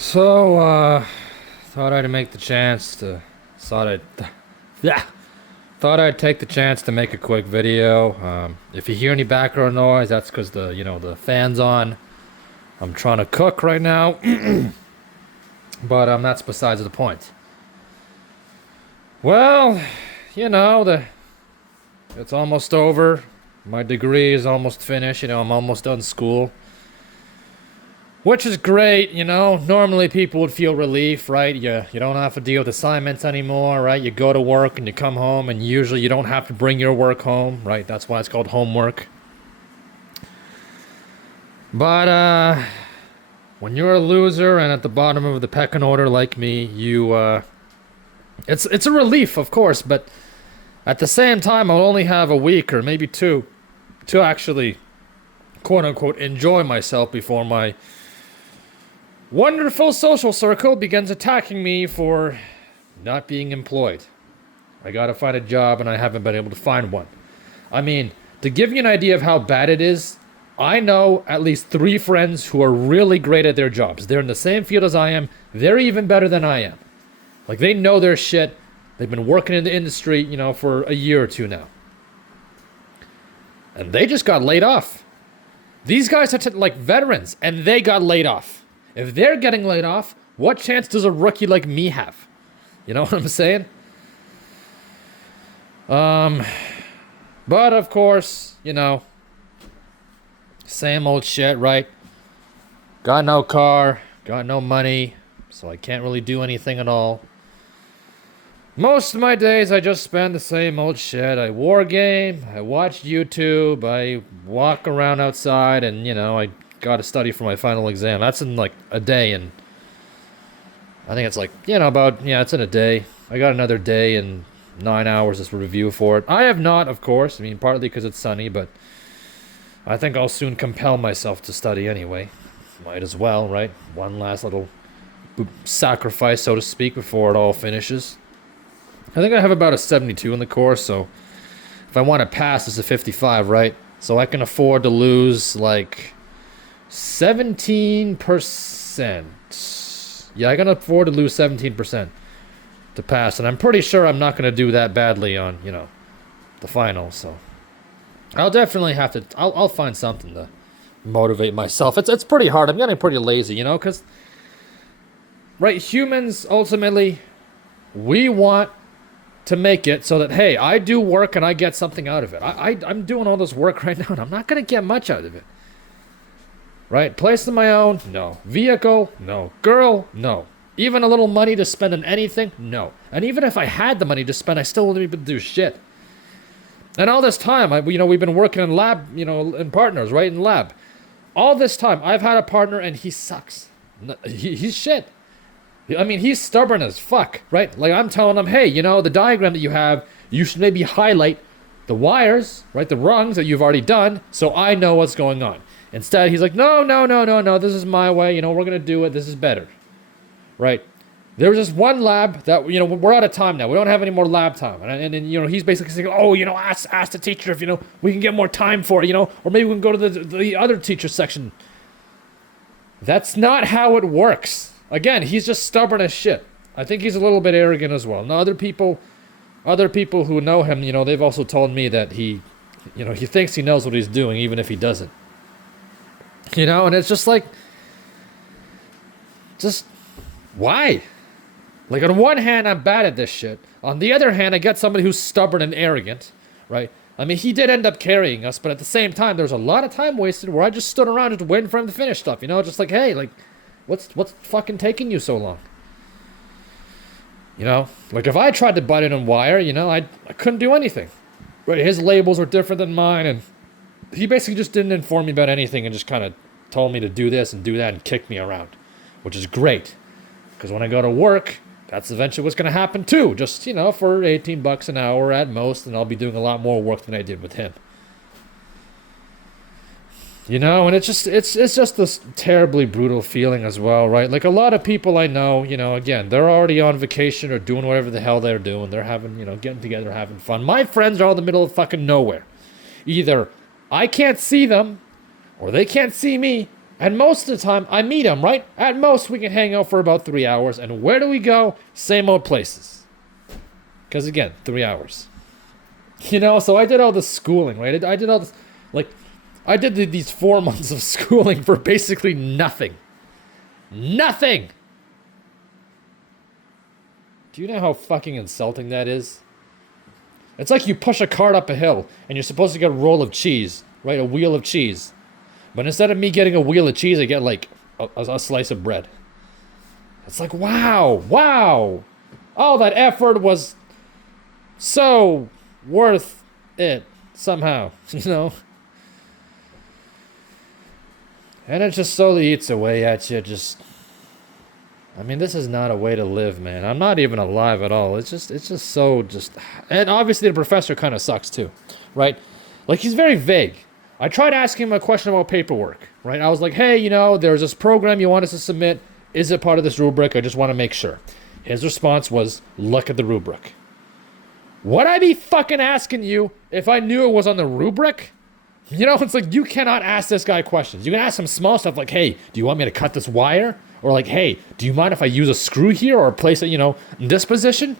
So, thought I'd make the chance to, thought I'd, yeah, thought I'd take the chance to make a quick video. If you hear any background noise, that's because the fan's on. I'm trying to cook right now, but that's besides the point. Well, it's almost over. My degree is almost finished. I'm almost done school. Which is great, Normally people would feel relief, right? You don't have to deal with assignments anymore, right? You go to work and you come home, and usually you don't have to bring your work home, right? That's why it's called homework. But when you're a loser and at the bottom of the pecking order like me, it's a relief, of course, but at the same time, I'll only have a week or maybe two to actually, quote unquote, enjoy myself before my wonderful social circle begins attacking me for not being employed. I gotta find a job and I haven't been able to find one. I mean, to give you an idea of how bad it is, I know at least 3 friends who are really great at their jobs. They're in the same field as I am. They're even better than I am. Like, they know their shit. They've been working in the industry, for a year or two now. And they just got laid off. These guys are like veterans, and they got laid off. If they're getting laid off, what chance does a rookie like me have? You know what I'm saying? But of course, same old shit, right? Got no car, got no money, so I can't really do anything at all. Most of my days I just spend the same old shit. I war game, I watch YouTube, I walk around outside, and I gotta study for my final exam. That's in like a day, and I think it's like, it's in a day. I got another day and 9 hours to review for it. I have not, of course. I mean, partly because it's sunny, but I think I'll soon compel myself to study anyway. Might as well, right? One last little sacrifice, so to speak, before it all finishes. I think I have about a 72 in the course, so if I want to pass, it's a 55, right? So I can afford to lose like 17%. Yeah, I can afford to lose 17% to pass, and I'm pretty sure I'm not going to do that badly on, the final, so I'll definitely have to, I'll find something to motivate myself. It's pretty hard. I'm getting pretty lazy, because, right, humans, ultimately, we want to make it so that, hey, I do work and I get something out of it. I'm doing all this work right now, and I'm not going to get much out of it. Right? Place of my own? No. Vehicle? No. Girl? No. Even a little money to spend on anything? No. And even if I had the money to spend, I still wouldn't even do shit. And all this time, we've been working in lab, in partners, right? In lab. All this time, I've had a partner and he sucks. He's shit. I mean, he's stubborn as fuck, right? Like, I'm telling him, hey, the diagram that you have, you should maybe highlight the wires, right? The rungs that you've already done, so I know what's going on. Instead, he's like, no, this is my way, we're going to do it, this is better, right? There was this one lab that, we're out of time now. We don't have any more lab time. And he's basically saying, oh, ask the teacher if, we can get more time for it, or maybe we can go to the other teacher section. That's not how it works. Again, he's just stubborn as shit. I think he's a little bit arrogant as well. Now, other people who know him, they've also told me that he thinks he knows what he's doing, even if he doesn't. And it's just like, why? Like, on one hand, I'm bad at this shit. On the other hand, I get somebody who's stubborn and arrogant, right? I mean, he did end up carrying us, but at the same time, there was a lot of time wasted where I just stood around just waiting for him to finish stuff, just like, hey, like, what's fucking taking you so long? Like, if I tried to butt in on wire, I couldn't do anything. Right? His labels were different than mine, and he basically just didn't inform me about anything and just kind of told me to do this and do that and kick me around, which is great. Because when I go to work, that's eventually what's going to happen too. Just, for $18 an hour at most, and I'll be doing a lot more work than I did with him. And it's just this terribly brutal feeling as well, right? Like, a lot of people I know, again, they're already on vacation or doing whatever the hell they're doing. They're having, getting together, having fun. My friends are in the middle of fucking nowhere. Either I can't see them, or they can't see me, And most of the time, I meet him, right? At most, we can hang out for about 3 hours. And where do we go? Same old places. Because again, 3 hours. You know, so I did all this schooling, right? I did all this, like, I did these 4 months of schooling for basically nothing. Nothing! Do you know how fucking insulting that is? It's like you push a cart up a hill, and you're supposed to get a roll of cheese, right? A wheel of cheese. But instead of me getting a wheel of cheese, I get, like, a slice of bread. It's like, wow, wow! All that effort was so worth it, somehow, you know? And it just slowly eats away at you, just... I mean, this is not a way to live, man. I'm not even alive at all. It's just so just... And obviously the professor kind of sucks too, right? Like, he's very vague. I tried asking him a question about paperwork, right? I was like, hey, you know, there's this program you want us to submit. Is it part of this rubric? I just want to make sure. His response was, look at the rubric. Would I be fucking asking you if I knew it was on the rubric? You know, it's like, you cannot ask this guy questions. You can ask him small stuff like, hey, do you want me to cut this wire? Or like, hey, do you mind if I use a screw here or place it, you know, in this position?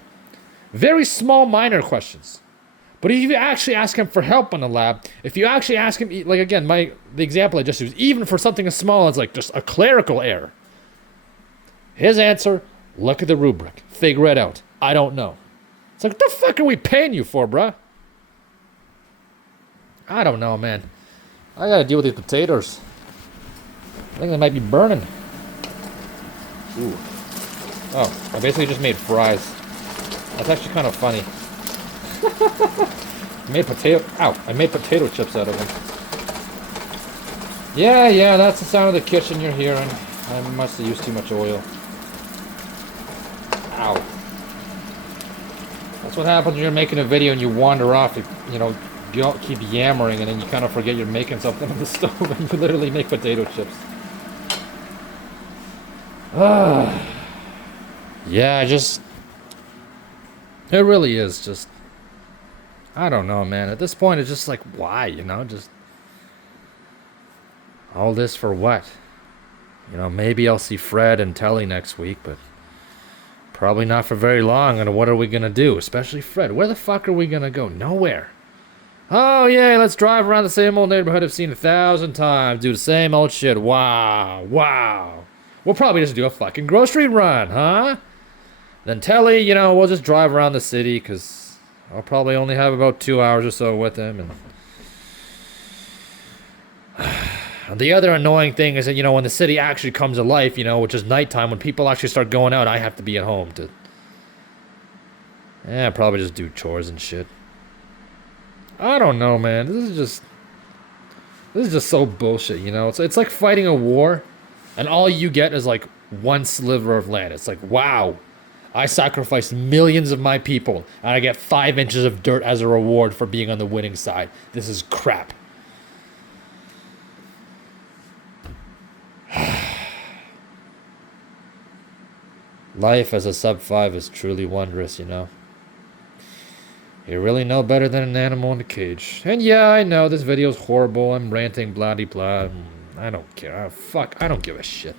Very small, minor questions. But if you actually ask him for help on the lab, if you actually ask him, like, again, the example I just used, even for something as small as, like, just a clerical error, his answer, look at the rubric, figure it out. I don't know. It's like, what the fuck are we paying you for, bruh? I don't know, man. I gotta deal with these potatoes. I think they might be burning. Ooh. Oh, I basically just made fries. That's actually kind of funny. I made potato chips out of them. Yeah, that's the sound of the kitchen you're hearing. I must have used too much oil. Ow. That's what happens when you're making a video and you wander off. You know, you don't keep yammering and then you kind of forget you're making something on the stove and you literally make potato chips. Yeah, it really is just, I don't know, man. At this point, it's just like, why, you know, just all this for what? You know, maybe I'll see Fred and Telly next week, but probably not for very long. And what are we going to do? Especially Fred. Where the fuck are we going to go? Nowhere. Oh, yeah, let's drive around the same old neighborhood I've seen 1,000 times. Do the same old shit. Wow. We'll probably just do a fucking grocery run, huh? Then Telly, you know, we'll just drive around the city, because I'll probably only have about 2 hours or so with him. And the other annoying thing is that, you know, when the city actually comes to life, you know, which is nighttime, when people actually start going out, I have to be at home to... Yeah, probably just do chores and shit. I don't know, man. This is just so bullshit, you know? It's like fighting a war, and all you get is, like, one sliver of land. It's like, wow, I sacrificed millions of my people, and I get 5 inches of dirt as a reward for being on the winning side. This is crap. Life as a sub-5 is truly wondrous, you know? You're really no better than an animal in a cage. And yeah, I know, this video's horrible. I'm ranting, blah-de-blah. I don't care. Fuck, I don't give a shit.